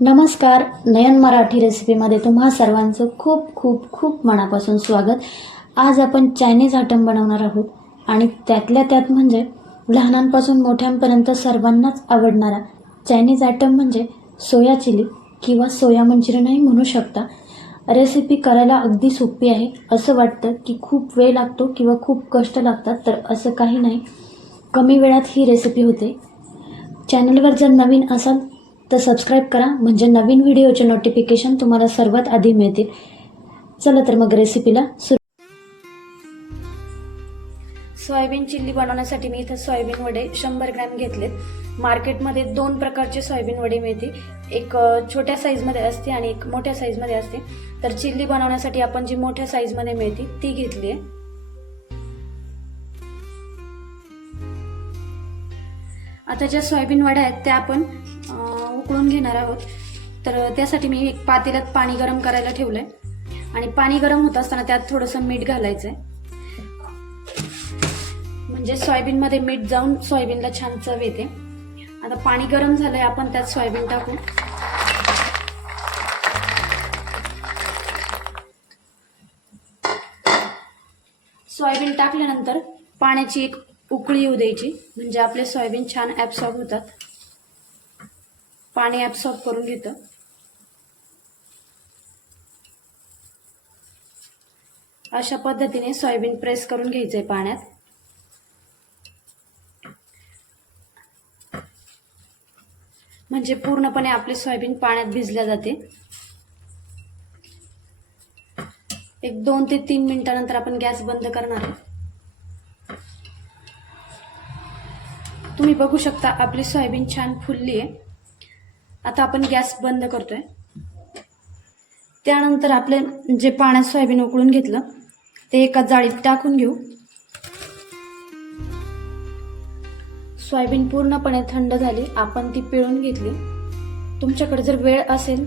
नमस्कार नयन मराठी रेसिपीमध्ये तुम्हा सर्वांचं खूप खूप खूप मनापासून स्वागत. आज आपण चायनीज आयटम बनवणार आहोत आणि त्यातल्या त्यात म्हणजे लहानांपासून मोठ्यांपर्यंत सर्वांनाच आवडणारा चायनीज आयटम म्हणजे सोया चिली किंवा सोया मंचुरियनही म्हणू शकता. रेसिपी करायला अगदी सोपी आहे. असं वाटतं की खूप वेळ लागतो किंवा खूप कष्ट लागतात तर असं काही नाही. कमी वेळात ही रेसिपी होते. चॅनलवर जर नवीन असाल तर सबस्क्राईब करा. म्हणजे नवीन व्हिडिओचे नोटिफिकेशन तुम्हाला सर्वात आधी मिळतील. चला तर मग रेसिपीला सुरू सोयाबीन चिल्ली बनवण्यासाठी मी इथं सोयाबीन वडे शंभर ग्रॅम घेतलेत. मार्केटमध्ये दोन प्रकारचे सोयाबीन वडे मिळते एक छोट्या साईजमध्ये असते आणि एक मोठ्या साईजमध्ये असते. तर चिल्ली बनवण्यासाठी आपण जी मोठ्या साईजमध्ये मिळते ती घेतली आहे. आता ज्या सोयाबीन वड्या आहेत त्या आपण उकळून घेणार आहोत. तर त्यासाठी मी एक पातेल्यात पाणी गरम करायला ठेवलं आहे आणि पाणी गरम होत असताना त्यात थोडंसं मीठ घालायचं आहे म्हणजे सोयाबीनमध्ये मीठ जाऊन सोयाबीनला छान चव येते. आता पाणी गरम झालंय आपण त्यात सोयाबीन टाकू. सोयाबीन टाकल्यानंतर पाण्याची एक उकळी येऊ द्यायची. म्हणजे आपले सोयाबीन छान ॲब्सॉर्ब होतात. पाणी ॲब्सॉर्ब करून घेतं. अशा पद्धतीने सोयाबीन प्रेस करून घ्यायचं आहे पाण्यात. म्हणजे पूर्णपणे आपले सोयाबीन पाण्यात भिजल्या जाते. एक दोन ते तीन मिनिटानंतर आपण गॅस बंद करणार आहे तुम्ही बघू शकता आपली सोयाबीन छान फुलली आहे आता आपण गॅस बंद करतोय. त्यानंतर आपले जे पाण्यात सोयाबीन उकळून घेतलं ते एका जाळीत टाकून घेऊ. सोयाबीन पूर्णपणे थंड झाली आपण ती पिळून घेतली. तुमच्याकडे जर वेळ असेल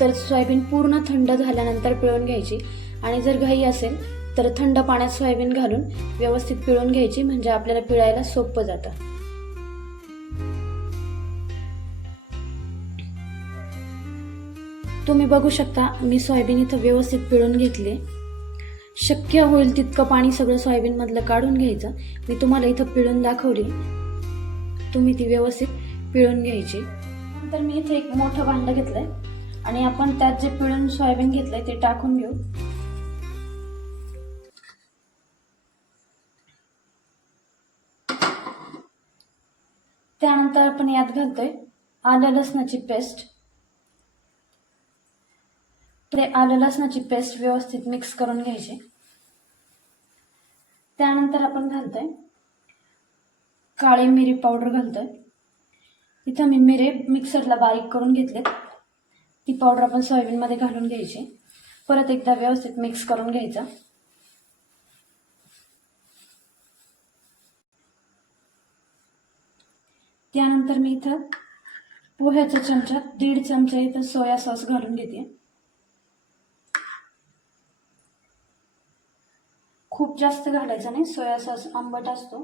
तर सोयाबीन पूर्ण थंड झाल्यानंतर पिळून घ्यायची. आणि जर घाई असेल तर थंड पाण्यात सोयाबीन घालून व्यवस्थित पिळून घ्यायची म्हणजे आपल्याला पिळायला सोपं जातं. तुम्ही बघू शकता मी सोयाबीन इथं व्यवस्थित पिळून घेतले. शक्य होईल तितकं पाणी सगळं सोयाबीनमधलं काढून घ्यायचं. मी तुम्हाला इथं पिळून दाखवली. तुम्ही ती व्यवस्थित पिळून घ्यायची. नंतर मी इथे एक मोठं भांडं घेतलं आहे आणि आपण त्यात जे पिळून सोयाबीन घेतलं आहे ते टाकून घेऊ. त्यानंतर आपण यात घालतोय आलं लसणाची पेस्ट. ते आलं लसणाची पेस्ट व्यवस्थित मिक्स करून घ्यायची. त्यानंतर आपण घालतोय काळी मिरी पावडर घालतोय. इथं मी मिरे मिक्सरला बारीक करून घेतले ती पावडर आपण सोयाबीनमध्ये घालून घ्यायची. परत एकदा व्यवस्थित मिक्स करून घ्यायचं. त्यानंतर मी इथं पोह्याचा चमचा दीड चमचा इथं सोया सॉस घालून घेते. खूप जास्त घालायचा नाही. सोया सॉस आंबट असतो.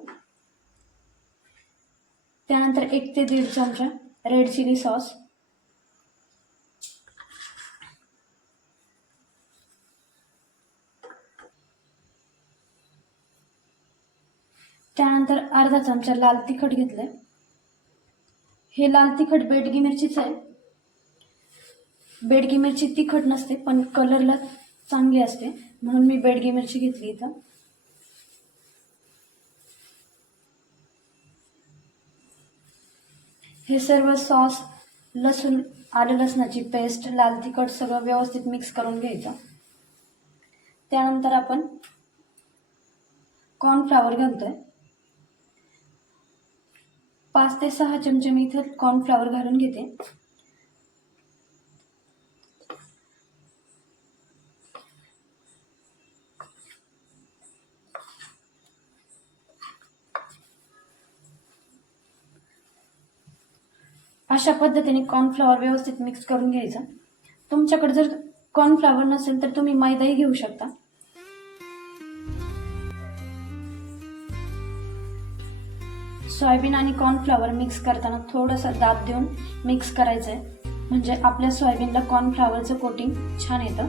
त्यानंतर एक ते दीड चमचा रेड चिली सॉस. त्यानंतर अर्धा चमचा लाल तिखट घेतलंय. हे लाल तिखट बेडगी मिरचीच आहे. बेडगी मिरची तिखट नसते पण कलरला चांगली असते. म्हणून मी बेडगी मिरची घेतली इथं. हे सर्व सॉस लसूण आलं लसणाची पेस्ट लाल तिखट सगळं व्यवस्थित मिक्स करून घ्यायचं. त्यानंतर आपण कॉर्नफ्लावर आहे पाच ते सहा चमचे मी इथं कॉर्नफ्लावर घालून घेते. अशा पद्धतीने कॉर्नफ्लॉवर व्यवस्थित मिक्स करून घ्यायचं. तुमच्याकडे जर कॉर्नफ्लॉवर नसेल तर तुम्ही मैदाही घेऊ शकता. सोयाबीन आणि कॉर्नफ्लॉवर मिक्स करताना थोडंसं दाब देऊन मिक्स करायचं आहे म्हणजे आपल्या सोयाबीनला कॉर्नफ्लॉवरचं कोटिंग छान येतं.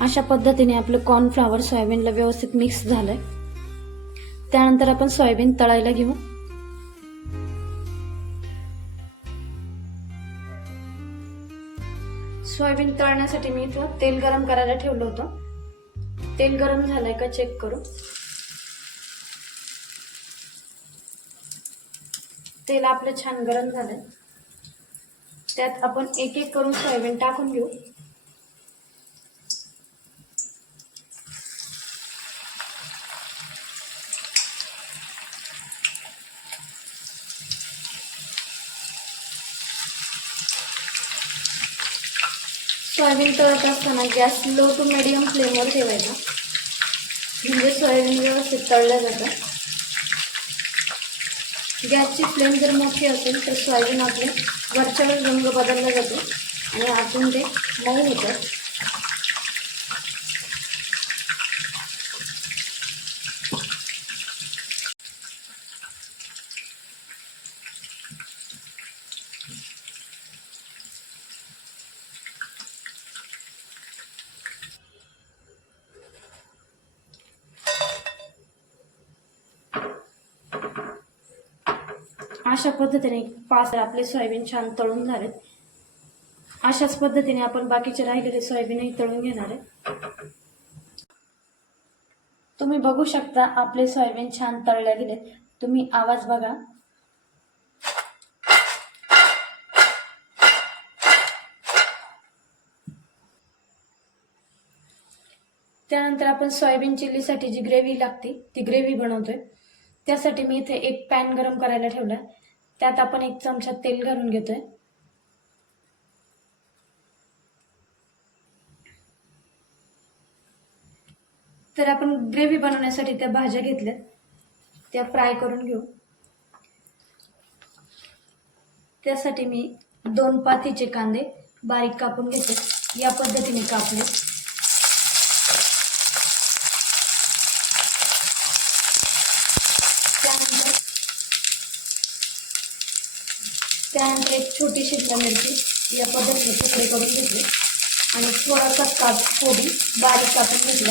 अशा पद्धतीने आपलं कॉर्नफ्लॉवर सोयाबीनला व्यवस्थित मिक्स झालंय. त्यानंतर आपण सोयाबीन तळायला घेऊ. सोयाबीन तळण्यासाठी मी इथं तेल गरम करायला ठेवलं होतं. तेल गरम झालंय का चेक करू. तेल आपलं छान गरम झालंय. त्यात आपण एक एक करून सोयाबीन टाकून घेऊ. सोयाबीन तळत असताना गॅस लो टू मिडियम फ्लेमवर ठेवायचा. म्हणजे सोयाबीन व्यवस्थित तळलं जातं. गॅसची फ्लेम जर मोठी असेल तर सोयाबीन आपले वरच्यावर रंग बदलला जातो आणि आतून ते मऊ होतं. अशा पद्धतीने पाच आपले सोयाबीन छान तळून झालेत अशाच पद्धतीने आपण बाकीचे राहिलेले सोयाबीनही तळून घेणार आहे. तुम्ही बघू शकता आपले सोयाबीन छान तळले गेलेत. तुम्ही आवाज बघा. त्यानंतर आपण सोयाबीन चिल्लीसाठी जी ग्रेव्ही लागते ती ग्रेव्ही बनवतोय. त्यासाठी मी इथे एक पॅन गरम करायला ठेवला त्यात आपण एक चमचा तेल घालून घेतोय. तर आपण ग्रेव्ही बनवण्यासाठी त्या भाज्या घेतल्या. त्या फ्राय करून घेऊ. त्यासाठी मी दोन पातीचे कांदे बारीक कापून घेते. या पद्धतीने कापले. त्यानंतर त्यानंतर एक छोटी शिमला मिरची या पद्धतीने तुकडे करून घेतले. आणि थोडासा काप कोबी बारीक कापून घेतला.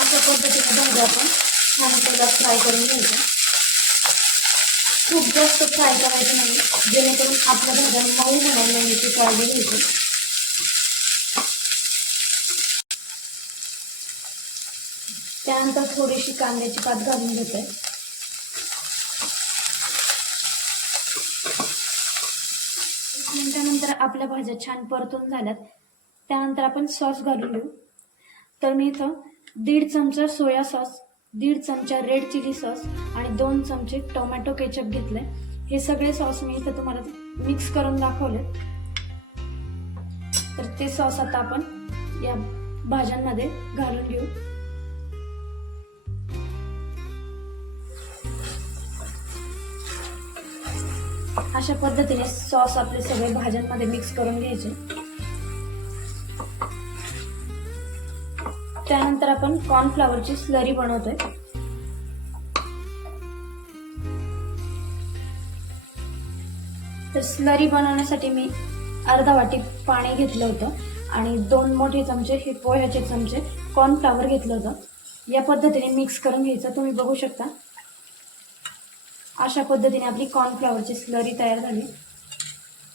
अशा पद्धतीने भाज्या आपण. छान त्याला फ्राय करून घ्यायचा. खूप जास्त फ्राय करायचं नाही जेणेकरून आपल्या भाज्या मऊ होणार नाही याची काळजी घ्यायची. त्यानंतर थोडीशी कांद्याची पात घालून घेते मिनिटानंतर आपल्या भाज्या छान परतून झाल्यात. त्यानंतर आपण सॉस घालून घेऊ. तर मी इथं दीड चमचा सोया सॉस दीड चमचा रेड चिली सॉस आणि दोन चमचे टोमॅटो केचप घेतले हे सगळे सॉस मी इथं तुम्हाला मिक्स करून दाखवले तर ते सॉस आता आपण या भाज्यांमध्ये घालून घेऊ. अशा पद्धतीने सॉस आपले सगळे भाज्यांमध्ये मिक्स करून घ्यायचे. त्यानंतर आपण कॉर्नफ्लॉवरची स्लरी बनवतोय. तर स्लरी बनवण्यासाठी मी अर्धा वाटी पाणी घेतलं होतं आणि दोन मोठे चमचे हे पोह्याचे चमचे कॉर्नफ्लॉवर घेतलं होतं. या पद्धतीने मिक्स करून घ्यायचं तुम्ही बघू शकता. अशा पद्धतीने आपली कॉर्नफ्लॉवरची स्लरी तयार झाली.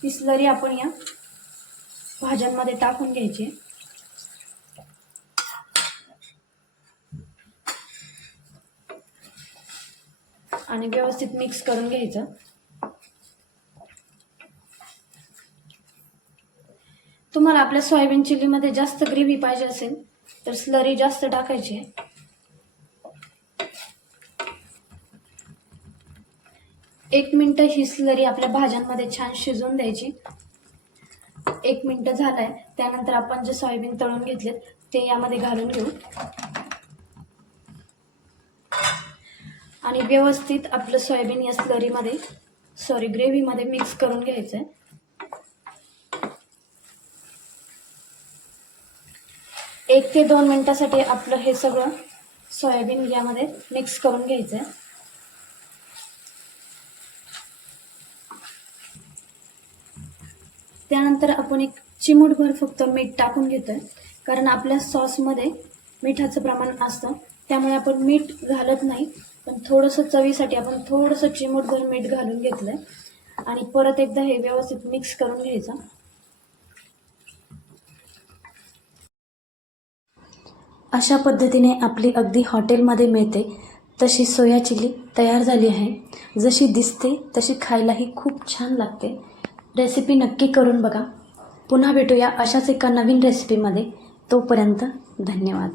ती स्लरी आपण या भाज्यांमध्ये टाकून घ्यायची. आणि व्यवस्थित मिक्स करून घ्यायचं. तुम्हाला आपल्या सोयाबीन चिल्लीमध्ये जास्त ग्रेव्ही पाहिजे असेल तर स्लरी जास्त टाकायची आहे. एक मिनटं ही स्लरी आपल्या भाज्यांमध्ये छान शिजवून द्यायची. एक मिनटं झालाय. त्यानंतर आपण जे सोयाबीन तळून घेतलेत ते यामध्ये घालून घेऊ. आणि व्यवस्थित आपलं सोयाबीन या स्लरीमध्ये सॉरी ग्रेव्हीमध्ये मिक्स करून घ्यायचं आहे एक ते दोन मिनटासाठी आपलं हे सगळं सोयाबीन यामध्ये मिक्स करून घ्यायचं आहे त्यानंतर आपण एक चिमूटभर फक्त मीठ टाकून घेतोय. कारण आपल्या सॉसमध्ये मिठाचं प्रमाण असतं. त्यामुळे आपण मीठ घालत नाही. पण थोडंसं चवीसाठी आपण थोडंसं चिमूटभर मीठ घालून घेतलं आहे आणि परत एकदा हे व्यवस्थित मिक्स करून घ्यायचं. अशा पद्धतीने आपली अगदी हॉटेलमध्ये मिळते. तशी सोया चिली तयार झाली आहे. जशी दिसते तशी खायलाही खूप छान लागते. रेसिपी नक्की करून बघा. पुन्हा भेटूया अशाच एका नवीन रेसिपीमध्ये. तोपर्यंत धन्यवाद.